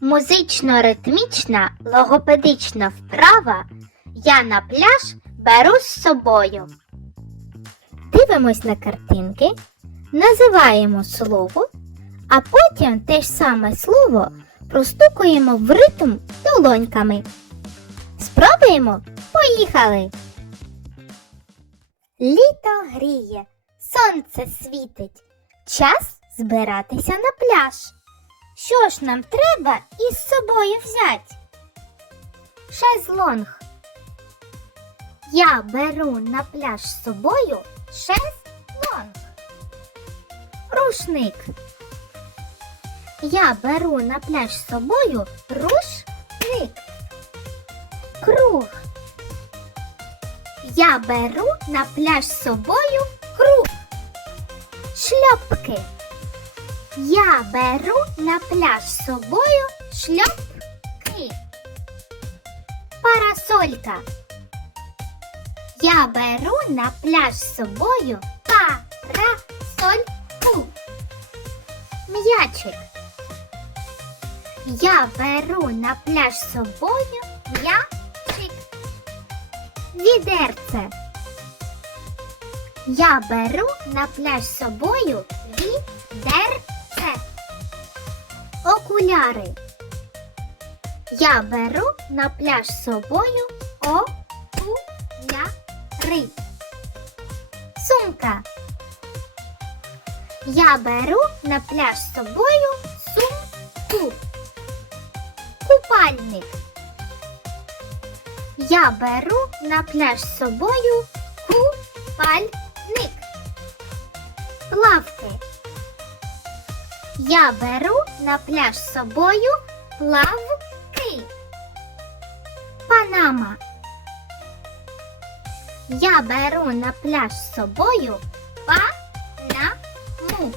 Музично-ритмічна логопедична вправа Я на пляж беру з собою. Дивимось на картинки, називаємо слово, а потім те ж саме слово простукуємо в ритм долоньками. Спробуємо? Поїхали! Літо гріє, сонце світить. Час збиратися на пляж. Що ж нам треба із собою взяти? Шезлонг. Я беру на пляж з собою шезлонг. Рушник. Я беру на пляж з собою рушник. Круг. Я беру на пляж з собою круг. Шльопки. Я беру на пляж з собою шльопки. Парасолька. Я беру на пляж з собою парасольку. М'ячик. Я беру на пляж з собою м'ячик. Відерце. Я беру на пляж з собою відерце. Окуляри. Я беру на пляж з собою окуляри. Сумка. Я беру на пляж з собою сумку. Купальник. Я беру на пляж з собою купальник. Плавки. Я беру на пляж з собою плавки. Панама. Я беру на пляж з собою панаму.